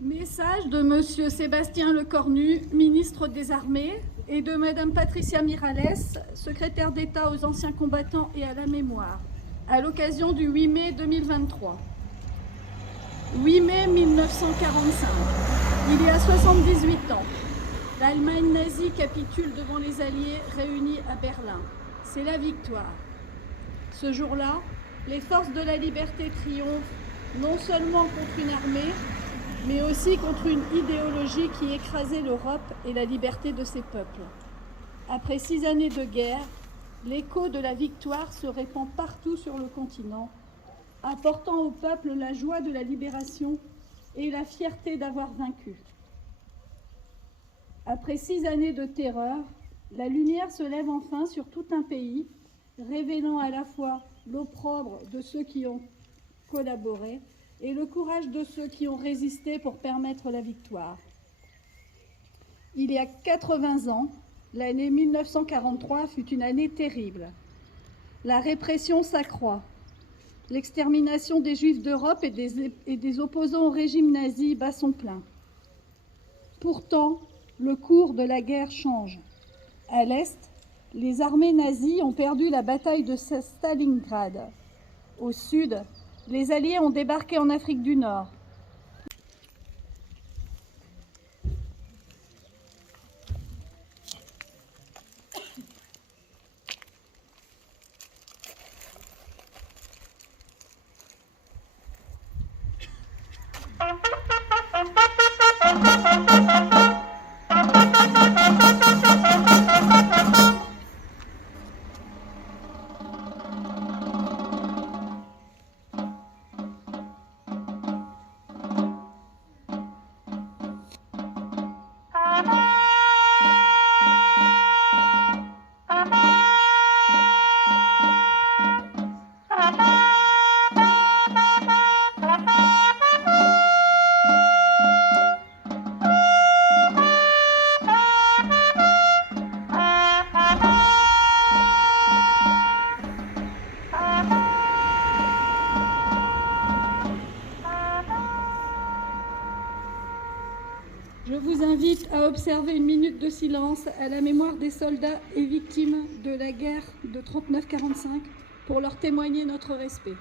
Message de Monsieur Sébastien Lecornu, ministre des Armées, et de Madame Patricia Miralles, secrétaire d'État aux anciens combattants et à la mémoire, à l'occasion du 8 mai 2023. 8 mai 1945, il y a 78 ans, l'Allemagne nazie capitule devant les Alliés réunis à Berlin. C'est la victoire. Ce jour-là, les forces de la liberté triomphent non seulement contre une armée, mais aussi contre une idéologie qui écrasait l'Europe et la liberté de ses peuples. Après 6 années de guerre, l'écho de la victoire se répand partout sur le continent, apportant au peuple la joie de la libération et la fierté d'avoir vaincu. Après 6 années de terreur, la lumière se lève enfin sur tout un pays, révélant à la fois l'opprobre de ceux qui ont collaboré et le courage de ceux qui ont résisté pour permettre la victoire. Il y a 80 ans, l'année 1943 fut une année terrible. La répression s'accroît. L'extermination des Juifs d'Europe et des opposants au régime nazi bat son plein. Pourtant, le cours de la guerre change. À l'Est, les armées nazies ont perdu la bataille de Stalingrad. Au Sud, les Alliés ont débarqué en Afrique du Nord. Je vous invite à observer une minute de silence à la mémoire des soldats et victimes de la guerre de 39-45 pour leur témoigner notre respect.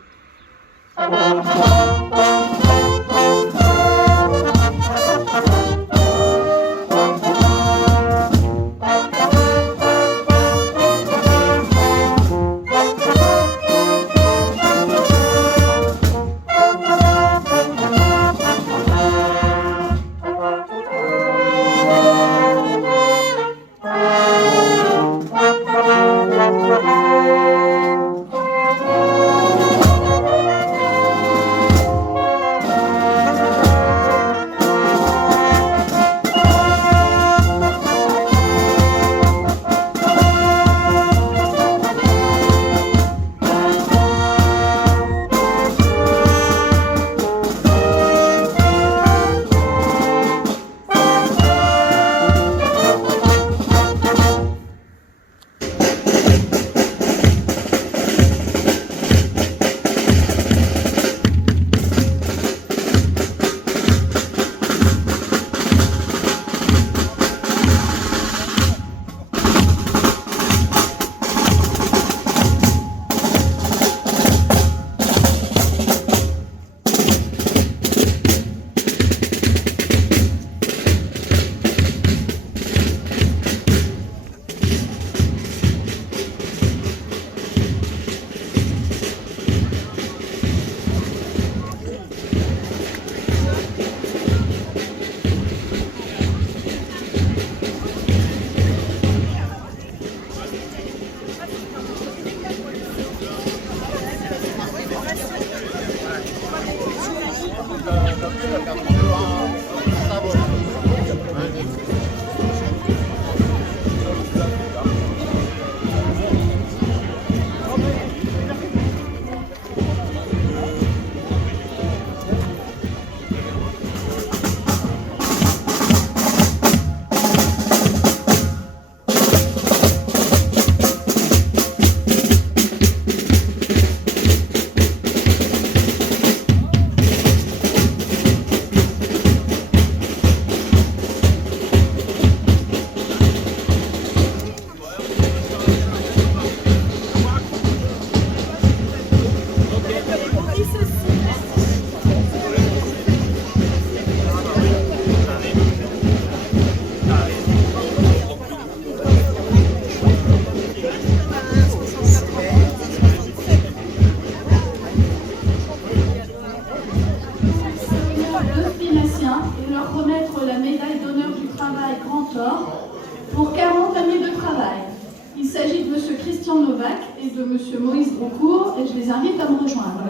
concours et je les invite à me rejoindre.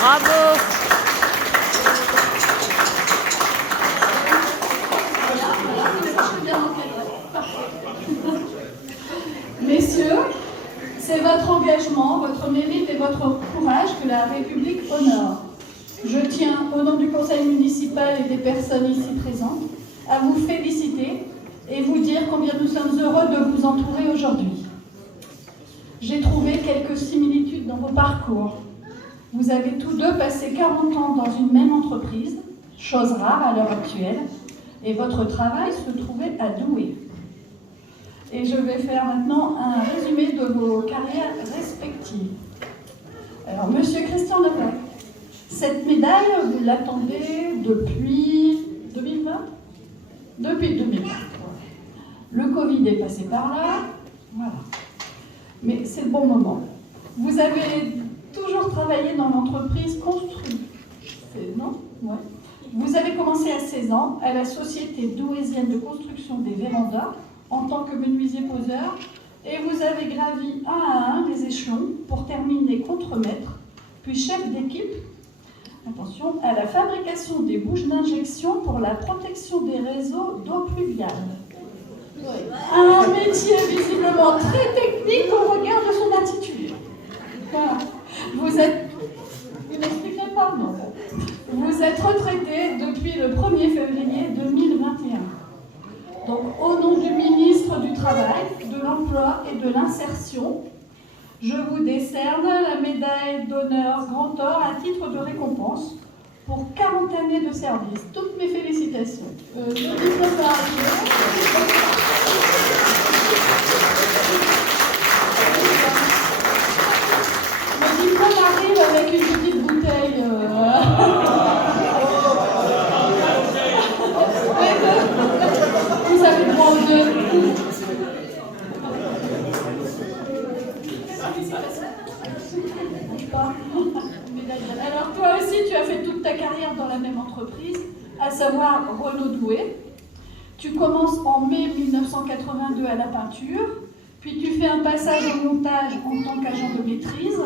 Bravo. Messieurs, c'est votre engagement, votre mérite et votre courage que la République honore. Je tiens, au nom du conseil municipal et des personnes ici présentes, à vous féliciter et vous dire combien nous sommes heureux de vous entourer aujourd'hui. J'ai trouvé quelques similitudes dans vos parcours. Vous avez tous deux passé 40 ans dans une même entreprise, chose rare à l'heure actuelle, et votre travail se trouvait à Douai. Et je vais faire maintenant un résumé de vos carrières respectives. Alors, Monsieur Christian Leblanc, cette médaille, vous l'attendez depuis 2020 ? Depuis 2020. Le Covid est passé par là, voilà. Mais c'est le bon moment. Vous avez toujours travaillé dans l'entreprise Construit, non ? Ouais. Vous avez commencé à 16 ans à la société douaisienne de construction des vérandas en tant que menuisier poseur et vous avez gravi un à un les échelons pour terminer contremaître, puis chef d'équipe, attention, à la fabrication des bouches d'injection pour la protection des réseaux d'eau pluviale. Un métier visiblement très technique au regard de son intitulé. Voilà. Vous n'expliquez pas, non. Vous êtes retraité depuis le 1er février 2021. Donc, au nom du ministre du Travail, de l'Emploi et de l'Insertion, je vous décerne la médaille d'honneur Grand Or à titre de récompense pour 40 années de service. Toutes mes félicitations. Je dis le diplôme arrive avec une petite bouteille. Vous avez droit aux deux. Alors toi aussi, tu as fait toute ta carrière dans la même entreprise, à savoir Renault Douai. Tu commences en mai 1982 à la peinture, puis tu fais un passage au montage en tant qu'agent de maîtrise.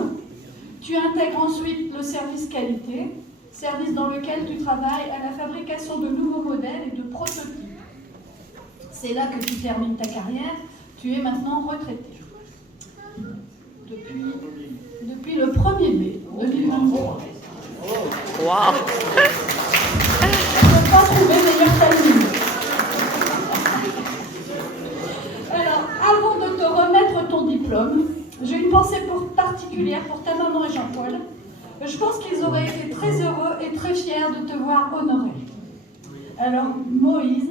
Tu intègres ensuite le service qualité, service dans lequel tu travailles à la fabrication de nouveaux modèles et de prototypes. C'est là que tu termines ta carrière. Tu es maintenant retraité. Depuis le 1er mai 2023. Wow. On ne peut pas trouver meilleur timing. Alors, avant de te remettre ton diplôme, j'ai une pensée particulière pour ta maman et Jean-Paul. Je pense qu'ils auraient été très heureux et très fiers de te voir honoré. Alors, Moïse,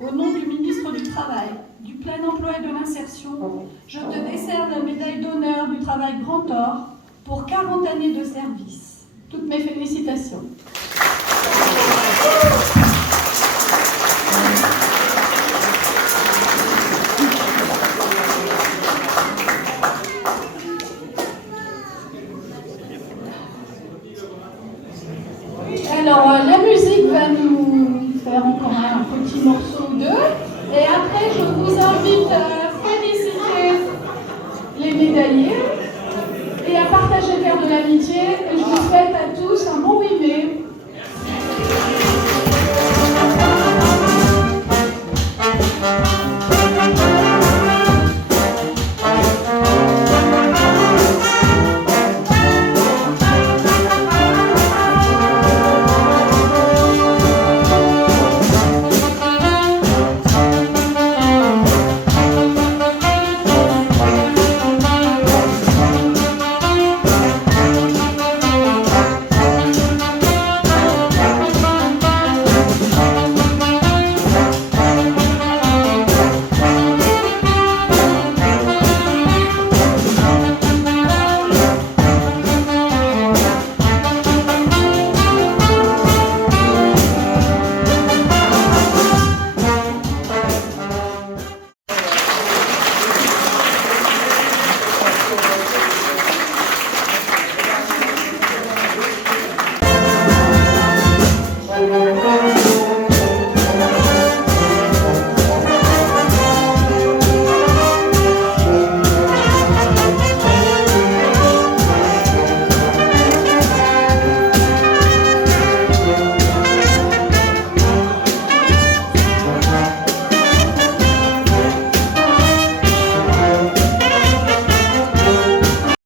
au nom du ministre du Travail, du Plein Emploi et de l'Insertion, je te décerne la médaille d'honneur du travail Grand Or pour 40 années de service. Toutes mes félicitations. Alors, la musique va nous faire encore un petit morceau ou deux. Et après, je vous invite à féliciter les médaillés et à partager le verre de l'amitié.